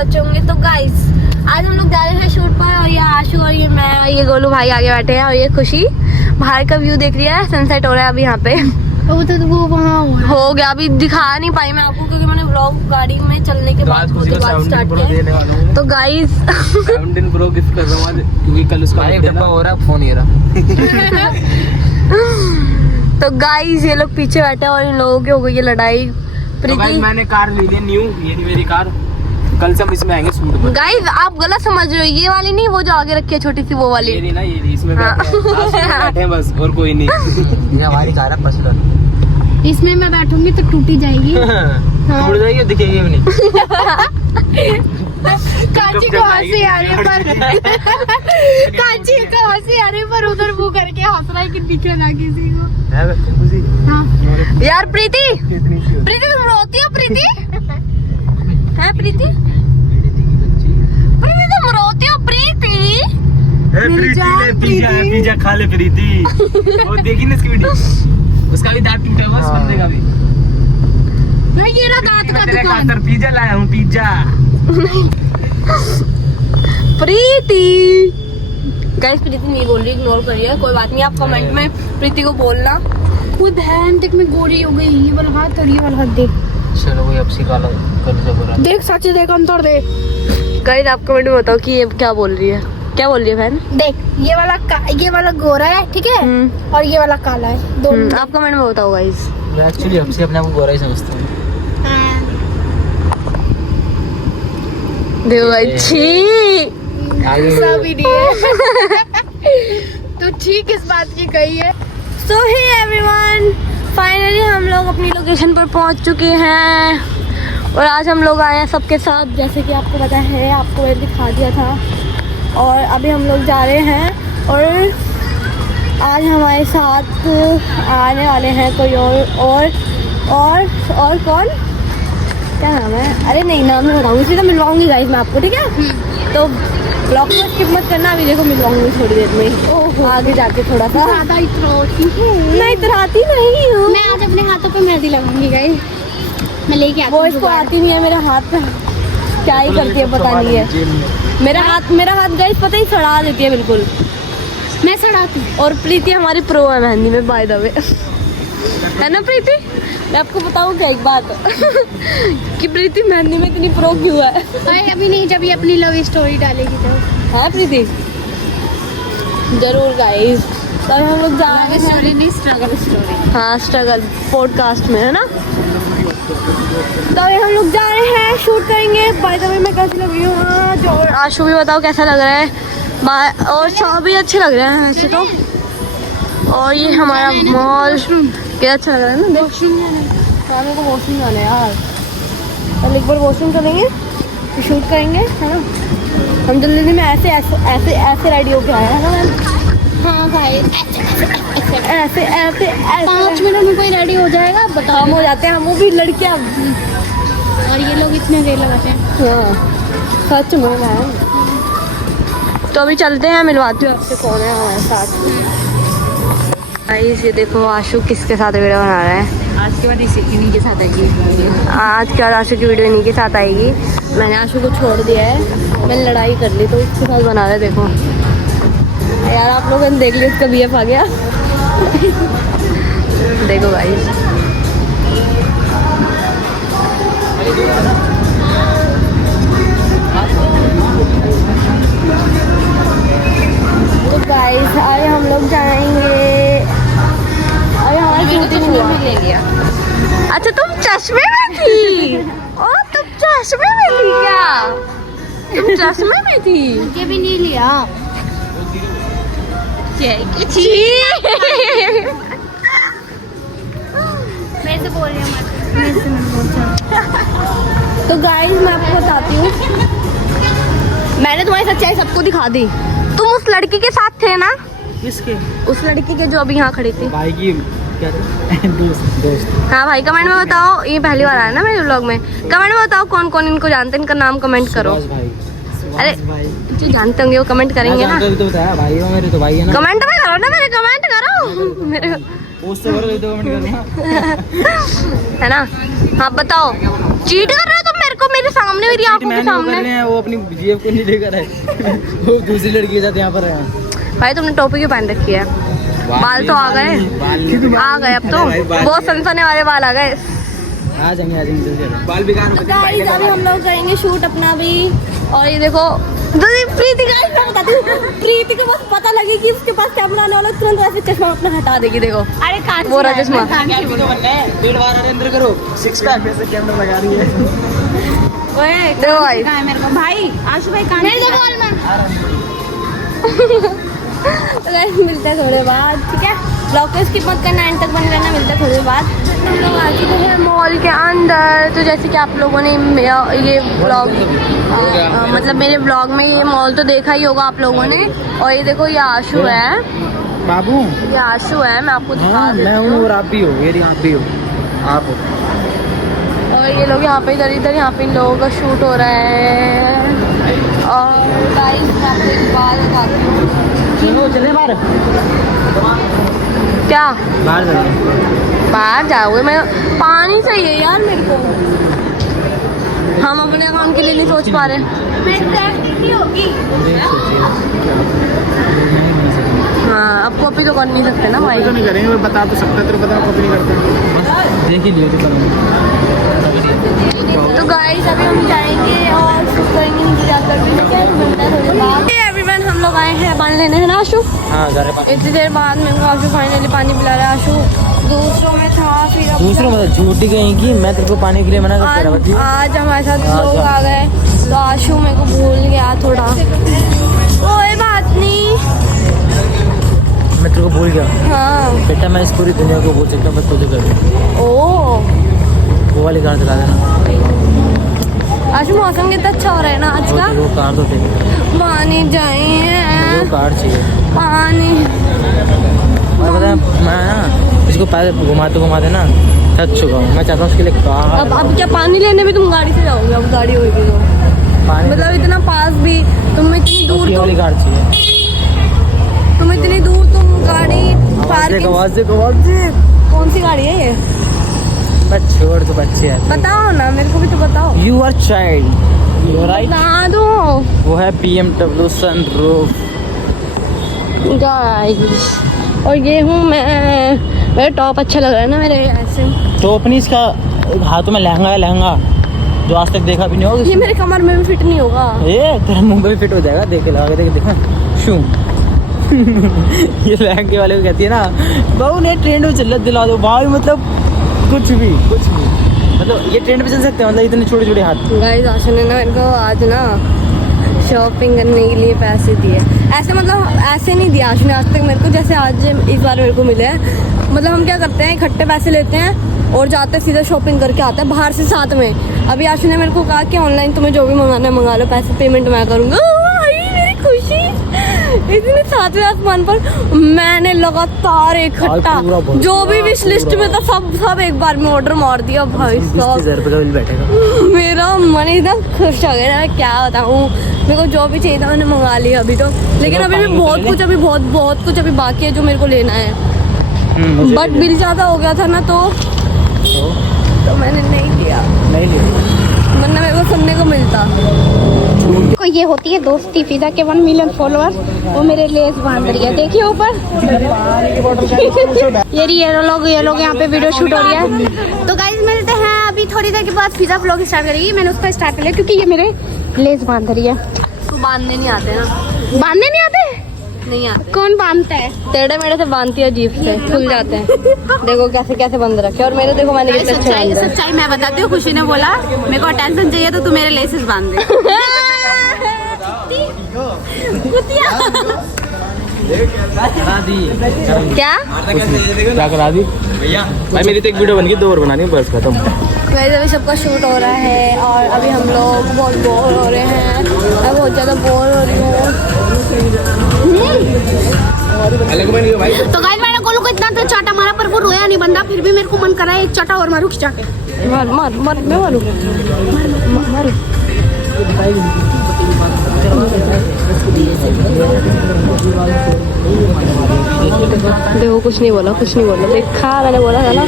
बच्चे होंगे। तो गाइस आज हम लोग जा रहे हैं शूट पर और ये आशु और ये मैं और ये गोलू भाई आगे बैठे हैं और ये खुशी बाहर का व्यू देख रही है। सनसेट हो रहा है अभी यहाँ पे। वो वहाँ हो गया, अभी दिखा नहीं पाई मैं आपको क्योंकि मैंने व्लॉग गाड़ी में चलने के बाद स्टार्ट किया। तो गाइस 17 प्रो गिफ्ट कर रहा हूं आज क्योंकि कल उसका डब्बा हो रहा फोन ये रहा। तो गाइस ये लोग पीछे बैठे हैं और इन लोगों की हो गई है लड़ाई। तो गाइस मैंने कार ली है न्यू, ये मेरी कार। कल से हम इसमें आएंगे शूट पर। गाइस आप गलत समझ रहे हो, ये वाली नहीं, वो जो आगे रखी है छोटी सी वो वाली। ये नहीं ना, ये इसमें बैठे हैं बस और कोई नहीं। ये हमारी कार है पर्सनल। इसमें मैं बैठूंगी तो टूटी जाएगी। टूट जाएगी, दिखेगी भी नहीं। कांची को हंसी आ रही पर कांची को हंसी आ रही पर उधर वो करके हंस रहा है कि दिखे ना किसी को। हाँ। यार प्रीति तुम रोती हो? प्रीति है प्रीति तुम रोती हो? प्रीति पिज्जा खा ले प्रीति। वो देखी ना इसकी वीडियो, उसका भी दांत टूटा हुआ है, उस बंदे का भी। ये रहा दांत का दुकान। पिज्जा लाया हूँ, पिज्जा। प्रीति गाइस प्रीति नहीं बोल रही, इग्नोर करिए, कोई बात नहीं। आप कमेंट में प्रीति को बोलना। कोई बहन तक में गोरी हो गई, ये वाला हाथ और ये वाला हाथ देख। चलो कोई अब सिखा लो, कर से बोला देख सच देख, अंतर देख। गाइस आप कमेंट में बताओ कि ये क्या बोल रही है, क्या बोल रही है बहन? देख ये वाला गोरा है, ठीक है, और ये वाला काला है, दोनों। आप कमेंट में बताओ गाइस। एक्चुअली हमसे अपने आप को गोरा ही समझते हैं। देखो भाई छी सभी नहीं है। तो ठीक इस बात की कही है। सो हे एवरीवन, फाइनली हम लोग अपनी लोकेशन पर पहुंच चुके हैं और आज हम लोग आए हैं सबके साथ, जैसे कि आपको पता है, आपको मैंने दिखा दिया था। और अभी हम लोग जा रहे हैं और आज हमारे साथ आने वाले हैं कोई और कौन, क्या नाम है? अरे नहीं नाम नहीं बताऊंगी, सीधा मिलवाऊंगी गाइस मैं आपको, ठीक है? तो ब्लॉग को स्किप मत करना, अभी देखो मिलवाऊंगी थोड़ी देर में आगे जाके थोड़ा सा। ज्यादा इतराती है। मैं इतराती नहीं हूँ। मैं आज अपने हाथों पे मेहंदी लगाऊंगी गाइस, मैं लेके आती हूँ। वो इसको आती नहीं है, मेरा हाथ क्या ही करती है पता नहीं है। मेरा हाथ गाइस पता ही सड़ा देती है बिल्कुल। मैं सड़ाती हूँ। और प्रीति हमारी प्रो है मेहंदी में, बाय द वे, है ना प्रीति? मैं आपको बताऊँ क्या एक बात कि प्रीति मेहंदी में इतनी प्रो क्यों है? अरे अभी नहीं, जब ये अपनी लव स्टोरी डालेगी तो। है प्रीति? जरूर गाइस। तो हम लोग जा रहे हैं, स्टोरी नहीं, स्ट्रगल स्टोरी। हाँ स्ट्रगल पॉडकास्ट में, है ना? तो अभी हम लोग जा रहे हैं, शूट करेंगे। बाय द वे मैं कैसी लग रही हूँ? आशु भी बताओ कैसा लग रहा है? और सब भी अच्छे लग रहे हैं वैसे तो। और ये हमारा मॉल क्या अच्छा लग रहा है ना? वॉशरूम जाना है। मेरे को वॉशरूम जाना है यार, कल एक बार वॉशरूम चलेंगे तो शूट करेंगे, है ना? हम जल्दी में ऐसे रेडी होके आए हैं ना मैम? हाँ गाइस, ऐसे 5 मिनट में कोई रेडी हो जाएगा, बताओ। हम हो जाते हैं, हम वो भी लड़कियाँ। और ये लोग इतने देर लगाते हैं। हाँ सच में मैम। तो अभी चलते हैं, मिलवाती हूँ आपसे कौन है हमारे साथ। गाइस ये देखो आशु किसके साथ वीडियो बना रहा है। आज के बाद इन्हीं के साथ आएगी। आज के बाद आशु की वीडियो इन्हीं के साथ आएगी। मैंने आशु को छोड़ दिया है, मैंने लड़ाई कर ली तो उसके साथ बना रहे। देखो यार आप लोगों ने देख लिया, उसका BF आ गया। देखो गाइस तो गाइस अरे हम लोग जाएंगे, अरे हमारी शूटिंग हुआ। ले लिया। अच्छा तुम चश्मे में थी? ओ तुम चश्मे में थी क्या? तुम चश्मे में थी? मुझे भी नहीं लिया। मैं से बोल रही हूँ मत। तो गाइस मैं आपको बताती हूँ, मैंने तुम्हारी सच्चाई सबको दिखा दी। तुम उस लड़की के साथ थे ना? किसके? उस लड़की के जो अभी यहाँ खड़ी थी। भाई की क्या दोस्त। हाँ भाई कमेंट में बताओ, ये पहली बार आया ना मेरे व्लॉग में। कमेंट में बताओ कौन कौन इनको जानते हैं, इनका नाम कमेंट करो। अरे जो जानते होंगे वो कमेंट करेंगे ना। तो बताया भाई हो मेरे, तो भाई है ना। कमेंट में करो ना, मेरे कमेंट करो मेरे, पोस्ट करो तो कमेंट करना है ना? हाँ बताओ, चीट कर रहे हो तुम मेरे को मेरे सामने, मेरी आंखों के सामने। वो अपनी जीएफ को नहीं लेकर है। वो दूसरी लड़की के साथ यहाँ पर है। भाई तुमने टोपी क्यों पहन रखी है? बाल तो आ गए अब तो बहुत सनसने वाले बाल आ गए। आ जाएंगे बाल भी गाइस अभी हम लोग करेंगे शूट अपना भी। और ये देखो प्रीति, गाइस मैं बताती हूँ, प्रीति को बस पता लगे कि उसके पास कैमरा आने वाला, तुरंत ऐसे चश्मा अपना हटा देगी। देखो अरे वो रहा चश्मा। अंदर करो 6 पैक में से कैमरा लगा रही है। देखो भाई मेरे को भाई आशु भाई कान मेरे बॉल में। तो गाइस मिलते हैं थोड़े बाद, ठीक है? ब्लॉग को स्किप मत करना, एंड तक बने रहना। मिलते हैं थोड़ी बाद। हम लोग आ चुके हैं मॉल के अंदर। तो जैसे कि आप लोगों ने ये ब्लॉग मतलब मेरे ब्लॉग में ये मॉल तो देखा ही होगा आप लोगों ने। और ये देखो ये आशु है बाबू, ये आशु है, मैं आपको दिखा देती मैं हूँ। हूँ और आप भी हो, ये आप भी हो, आप हो। और ये लोग यहाँ पे इधर यहाँ पे इन लोगों का शूट हो रहा है। और गाइस मैं आपको एक बात बताती हूँ। चले बाहर, क्या बाहर चले, बाहर जाओगे? मैं पानी चाहिए यार मेरे को। हम अपने अकाउंट के लिए नहीं सोच पा रहे। हाँ अब कॉपी तो कर नहीं सकते ना भाई। नहीं करेंगे, बता तो सकता, तेरे पता कॉपी नहीं करते। देख ही लियो तो गाइस अभी हम जाएंगे और शूट करेंगे नीचे जाकर भी, ठीक है? मिलता है थोड़ी बात। एवरीवन हम लोग आए हैं पानी लेने, है ना आशु? हाँ इतनी देर बाद मेरे को आशु फाइनली पानी पिला रहा है। आशु दूसरों में था, फिर अब दूसरों में झूठी गई कि मैं तेरे को पानी के लिए मना करता रहा बच्ची। आज हमारे साथ लोग आ गए तो आशु मेरे को भूल गया थोड़ा। कोई बात नहीं, मैं तेरे को भूल गया। हाँ बेटा मैं इस पूरी दुनिया को भूल सकता हूँ, बस तुझे कर ओ वो वाली गाना दिखा देना। आशु मौसम कितना अच्छा हो रहा है ना आज का। वो कार तो थे, पानी चाहिए, वो कार चाहिए। पानी। और पता है मैं ना इसको पैर घुमाते ना थक चुका हूँ। मैं चाहता हूँ उसके लिए कार। अब क्या पानी लेने भी तुम गाड़ी से जाओगे? अब गाड़ी होगी तो पानी मतलब इतना पास भी तुम, इतनी दूर ये वाली तुम, कार चाहिए। तुम इतनी दूर तुम गाड़ी पार्किंग। आवाज से कौन सी गाड़ी है ये? बस छोड़ तो बच्चे हैं। बताओ ना मेरे को भी तो बताओ। You are child, you right. बता दो वो है BMW सनरूफ। गाइस और ये हूँ मैं। मेरा टॉप अच्छा लग रहा है ना मेरे ऐसे। तो अपनी इसका हाथों में लहंगा है, लहंगा जो आज तक देखा भी नहीं होगा। ये मेरे कमर में भी फिट नहीं होगा। ये तेरा मुंह पे फिट हो जाएगा, देख के लगा के देखो शू। ये लहंगे वाले को कहती है ना बहू ने ट्रेंड में चल दिला दो भाई, मतलब कुछ भी मतलब ये ट्रेंड पे चल सकते हैं, मतलब इतने छोटे छोटे हाथ। गाइस आशा ने ना मेरे को आज ना शॉपिंग करने के लिए पैसे दिए। ऐसे मतलब ऐसे नहीं दिया आशा ने आज तक मेरे को, जैसे आज इस बार मेरे को मिले हैं। मतलब हम क्या करते हैं, इकट्ठे पैसे लेते हैं और जाते हैं सीधा शॉपिंग करके आते हैं बाहर से साथ में। अभी आशु ने मेरे को कहा कि ऑनलाइन तुम्हें जो भी मंगाना है मंगा लो, पैसे पेमेंट मैं करूँगा। मेरी खुशी इतने सातवें आसमान पर। मैंने लगातार इकट्ठा जो भी विश लिस्ट में था सब एक बार में ऑर्डर मार दिया भाई साहब। 20,000 रुपये का बिल बैठेगा। मेरा मन एकदम खुश हो गया ना, क्या बताऊँ। मेरे को जो भी चाहिए था मैंने मंगा लिया अभी तो, लेकिन अभी भी बहुत कुछ अभी बहुत कुछ अभी बाकी है जो मेरे को लेना है। बट बिल ज़्यादा हो गया था ना तो मैंने नहीं लिया, वरना मेरे को सुनने को मिलता। को ये होती है दोस्ती। फिदा के 1 मिलियन फॉलोअर्स, वो मेरे लेस बांध रही है, देखिए ऊपर। ये लोग यहाँ पे वीडियो शूट हो रही है। तो गाइस मिलते हैं अभी थोड़ी देर के बाद। फिदा व्लॉग स्टार्ट करेगी, मैंने उसका स्टार्ट कर लिया क्योंकि ये मेरे लेस बांध रही है। तो बांधने नहीं आते ना? बांधने नहीं आते? नहीं आते। कौन बांधता है? टेढ़े मेढ़े से बांधती है, अजीब से खुल जाते हैं। देखो कैसे कैसे बंद रखे। और मेरे देखो मैंने कितने अच्छे बांधे। सच्चाई मैं बताती हूँ। खुशी ने बोला मेरे को अटेंशन चाहिए तो तू मेरे लेसेस बांध दे। क्या क्या करा दी भैया? भाई मेरी तो एक वीडियो बन गई, 2 और बनानी है, बस खत्म। वैसे अभी सबका शूट हो रहा है और अभी हम लोग बहुत बोर हो रहे हैं। मैं बहुत ज़्यादा बोर हो रही हूँ। तो गाइस मैंने गोलू को इतना तो चाटा मारा पर वो रोया नहीं बंदा, फिर भी मेरे को मन करा एक चाटा और मारू खिंचा के। मार मैं मारू। देखो कुछ नहीं बोला, कुछ नहीं बोला, देखा मैंने बोला था ना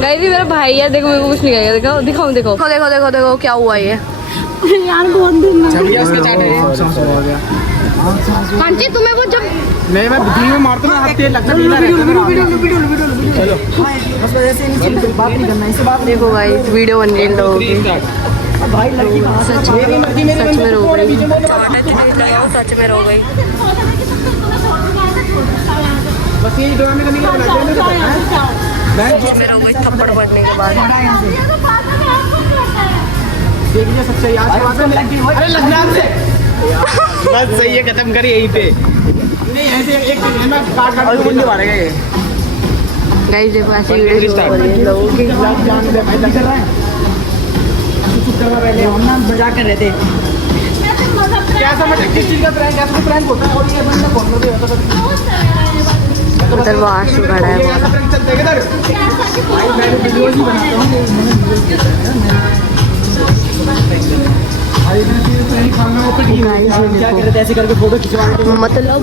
गाइस भी मेरा भाई है, देखो मेरे को कुछ नहीं कहेगा, दिखाओ दिखाओ देखो देखो देखो देखो क्या हुआ ये यार बहुत दिन कांची तुम्हें वो जब मैं वीडियो में मारता हूं हाथ तेल लगता नीला रहता है। चलो बस ऐसे नहीं बात नहीं करना, इससे बात देखो गाइस वीडियो बन रही है लोगों की। भाई लड़की सच में रो गई, सच में रो गई। बस ये ड्रामे करने के लिए सच में रो गई थप्पड़ पड़ने के बाद। देखिए सच्चाई आज के बाद में अरे लग से बस सही है, खत्म कर यहीं पे नहीं ऐसे एक काट काट मुंडे मारेगा ये। गाइस देखो ऐसे वीडियो शूट हो रही है लोगों की। जान दे भाई लग रहा है कुछ करवा पहले हम ना मजाक कर रहे थे। क्या समझ किस चीज का प्रैंक, ऐसा प्रैंक होता है और ये बंदा कौन भी होता है। उधर वो आशु खड़ा है, ऐसा प्रैंक चलते किधर भाई मैं वीडियोस ही बनाता हूं। ऐसे करके फोटो खिंचवाने मतलब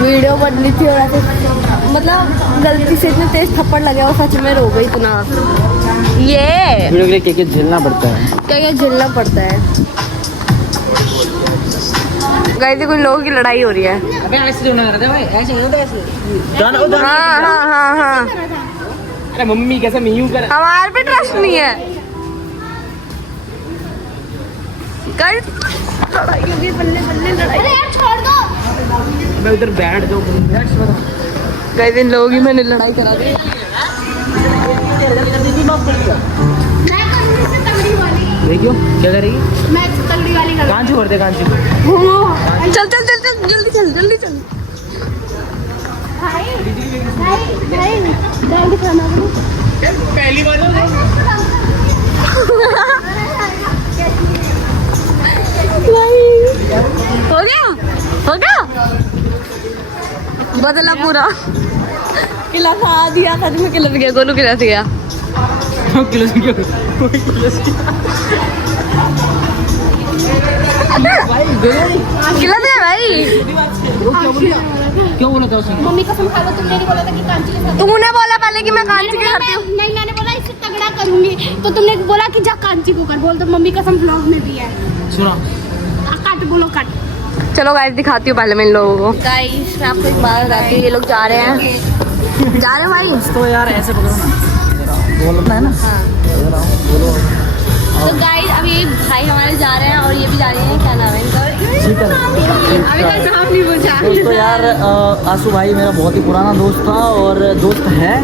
वीडियो बननी थी और ऐसे मतलब गलती से इतने तेज थप्पड़ लगे और सच में रो गई इतना। ये वीडियो के लिए क्या झेलना पड़ता है, क्या झेलना पड़ता है। गाइस कुछ लोगों की लड़ाई हो रही है। अबे ऐसे जो ना करते भाई, ऐसे नहीं होता ऐसे। हाँ हाँ हाँ हाँ अरे मम्मी कैसे मैं यूं कर हमारे पे ट्रस्ट नहीं है। गाइस लड़ाई हो गई, बल्ले बल्ले लड़ाई। अरे यार छोड़ दो, मैं उधर बैठ जाऊं। गाइस इन लोगों की मैंने लड़ाई करा दी। देखियो क्या करेगी, मैं तगड़ी वाली कर कांची कर दे कांची। चल चल चल चल जल्दी चल जल्दी चल। भाई भाई भाई डाल दिखाना पहली बार हो गया हो गया, बदला पूरा। किला खा दिया, सच में किला गया, गोलू किला से गया। किला से भाई। क्यों बोला था उसने? मम्मी कसम खा लो, तुमने नहीं बोला था कि कांची के साथ। तूने बोला पहले कि मैं कांची के करती हूँ। नहीं मैंने बोला इससे तगड़ा करूंगी, तो तुमने बोला कि जा कांची को कर। बोल तो मम्मी कसम ब्लॉग में भी है। सुना कट बोलो कट। चलो गाइस दिखाती हूँ पहले मैं इन लोगों को। गाइस मैं आपको एक बात बताती हूँ, ये लोग जा रहे हैं भाई। तो यार ऐसे पकड़ो ना, बोलना है ना। बोलो। तो गाइस अभी एक भाई हमारे जा रहे हैं और ये भी जा रही हैं, क्या नाम है इनका? अभी तक नाम नहीं पूछा। दोस्तों यार आशु भाई मेरा बहुत ही पुराना दोस्त था और दोस्त है,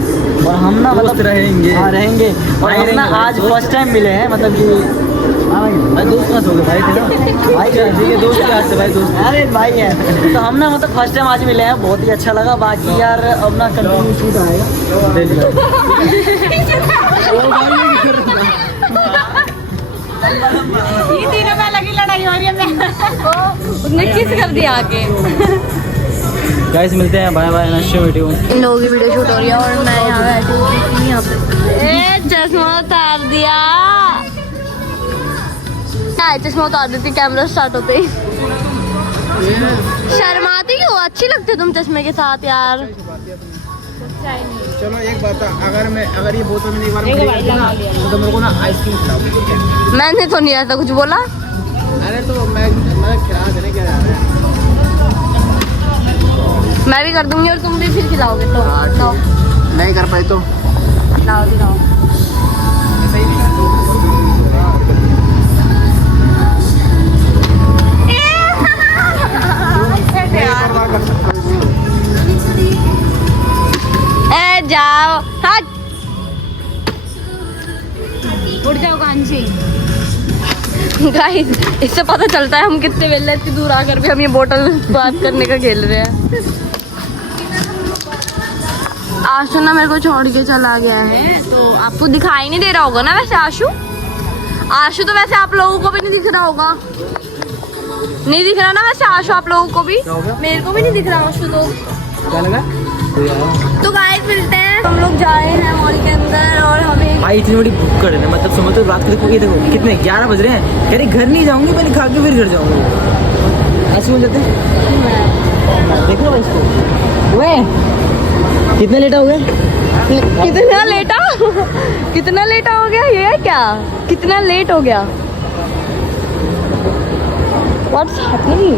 और हम ना मतलब रहेंगे। हाँ रहेंगे, और हम ना आज फर्स्ट टाइम मिले हैं, मतलब कि भाई दोस्त मत हो गए भाई थे ना भाई के दोस्त के हाथ से भाई दोस्त, अरे भाई है। तो हम ना मतलब फर्स्ट टाइम आज मिले हैं, बहुत ही अच्छा लगा। बाकी यार अब ना कंटिन्यू शूट आएगा। ये तीनों में अलग ही लड़ाई हो रही है। उसने किस कर दिया आके। गाइस मिलते हैं, बाय बाय, नेक्स्ट वीडियो। इन लोगों की वीडियो शूट हो रही है और मैं यहाँ बैठी हूँ यहाँ पे। चश्मा उतार दिया, चश्मा उतार देती कैमरा स्टार्ट होते ही। शर्माती क्यों, अच्छी लगती तुम चश्मे के साथ यार। चलो एक बात, अगर ये बोतल में एक बार तो मेरे को ना आइसक्रीम खिलाओ। मैंने तो नहीं ऐसा कुछ बोला। अरे तो मैं खिला देने क्या जा रहा है। मैं भी कर दूंगी और तुम भी फिर खिलाओगे तो लाओ। नहीं कर पाई तो लाओ दिखाओ। ए जाओ हट, उड़ जाओ कांची। गाइस इससे पता चलता है हम कितने वेले, इतनी दूर आकर भी हम ये बोतल बात करने का खेल रहे हैं। आशु ना मेरे को छोड़ के चला गया है, तो आपको दिखाई नहीं दे रहा होगा ना वैसे आशु। आशु तो वैसे आप लोगों को भी नहीं दिख रहा होगा, नहीं दिख रहा ना वैसे आशु आप लोगों को भी। मेरे को भी नहीं दिख रहा आशु तो। क्या लगा? तो गाइस मिलते हैं, हम लोग जा रहे हैं मॉल के अंदर और हमें भाई इतनी बड़ी भूख कर रहे हैं, मतलब समझ तो रात को देखो, ये देखो कितने 11 बज रहे हैं, कह रही घर नहीं जाऊंगी, पहले खा के फिर घर जाऊंगी। ऐसे हो जाते हैं। देखो इसको, वे कितने लेटा हो गए, कितना लेटा कितना लेटा हो गया ये क्या, कितना लेट हो गया, व्हाट्स हैपनिंग।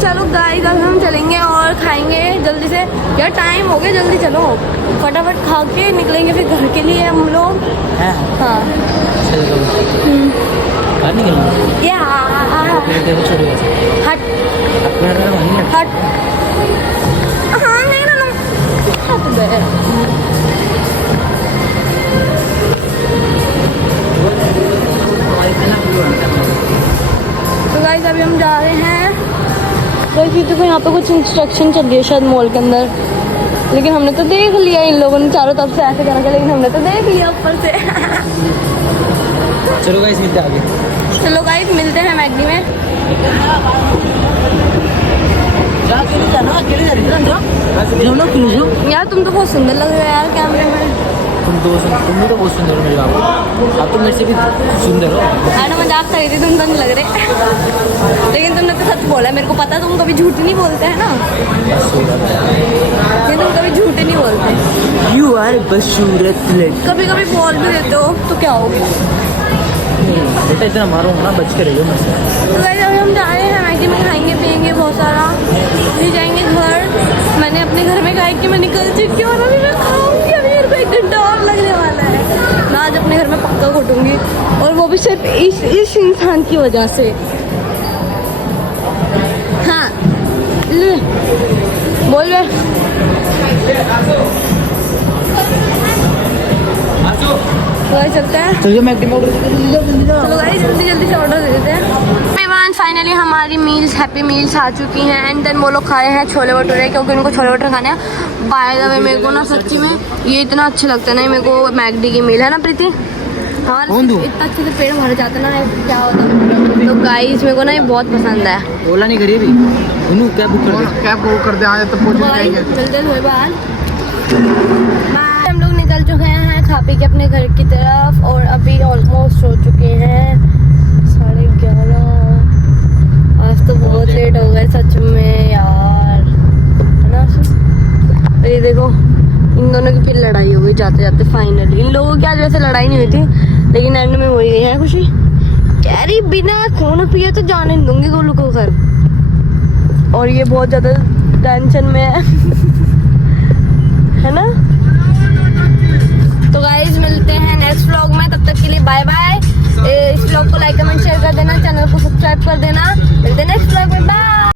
चलो गाइस अब हम चलेंगे और खाएंगे जल्दी से, यार टाइम हो गया, जल्दी चलो फटाफट खा के निकलेंगे फिर घर के लिए हम लोग। हैं हाँ बाहर निकलेंगे, या देखो छोड़ वैसे हट अपना नहीं है। हट, हाँ नहीं ना हट बे। तो गाइस अभी हम जा रहे हैं, वैसे तो यहाँ पे कुछ इंस्ट्रक्शन चल रही है शायद मॉल के अंदर, लेकिन हमने तो देख लिया, इन लोगों ने चारों तरफ से ऐसे करके, लेकिन हमने तो देख लिया ऊपर से। चलो गाइस मिलते हैं आगे। चलो गाइस मिलते हैं मैगडी में। यार तुम तो बहुत सुंदर लग रहे हो यार कैमरे में। तुम भी तो बहुत सुंदर हो मेरे बाबू, आप तो मेरे से भी सुंदर हो। ना मजाक कर रही थी, तुम तो नहीं लग रहे। लेकिन तुमने तो सच बोला, मेरे को पता तुम कभी झूठ नहीं बोलते है ना, ये तुम कभी झूठ नहीं बोलते। You are बशूरत लड़की। कभी कभी बोल भी देते हो तो क्या हो गया। बेटा इतना मारो ना, बच के रहियो मुझसे। तो गाइस अभी हम जा रहे हैं मैगी में, खाएंगे पियेंगे बहुत सारा, फिर जाएंगे घर। मैंने अपने घर में कहा कि मैं निकल चुकी हूँ और अभी मैं खाऊंगी, अभी मेरे को 1 घंटा और लगने वाला है। मैं आज अपने घर में पक्का घुटूंगी, और वो भी सिर्फ इस इंसान की वजह से। हाँ ले बोल बे। तो गाइस चलते हैं, चलो मैं ऑर्डर चलो गाइस जल्दी जल्दी से ऑर्डर दे देते हैं। फाइनली हमारी मील्स, हैप्पी मील्स आ चुकी हैं। एंड देन वो लोग खा रहे हैं छोले भटूरे, क्योंकि उनको छोले भटूरे खाने हैं। बाय द वे मेरे को ना सच्ची में ये इतना अच्छा लगता है ना, मेरे को मैगडी की मील है ना प्रीति, हमारा इतना अच्छे से पेट भर जाता है ना, क्या होता है। तो गाइस मेरे को ना ये बहुत पसंद है। ओला नहीं करिए अभी, कैब बुक कर दे आए तो पहुंच जाएंगे। जल्दी हुए बाहर, हम लोग निकल चुके हैं खा पी के अपने घर की तरफ, और अभी ऑलमोस्ट हो चुके हैं 11:30। आज तो बहुत लेट हो गए सच में यार, है ना। ये देखो इन दोनों की फिर लड़ाई हो गई जाते जाते। फाइनली इन लोगों की आज वैसे लड़ाई नहीं हुई थी, लेकिन एंड में हो ही गई है खुशी। कह रही बिना खून पिए तो जाने नहीं दूंगी गोलू को घर, और ये बहुत ज्यादा टेंशन में है। है ना। तो गाइस मिलते हैं नेक्स्ट व्लॉग में, तब तक के लिए बाय बाय। इस व्लॉग को लाइक कमेंट शेयर कर देना, चैनल को सब्सक्राइब कर देना। मिलते हैं नेक्स्ट व्लॉग में।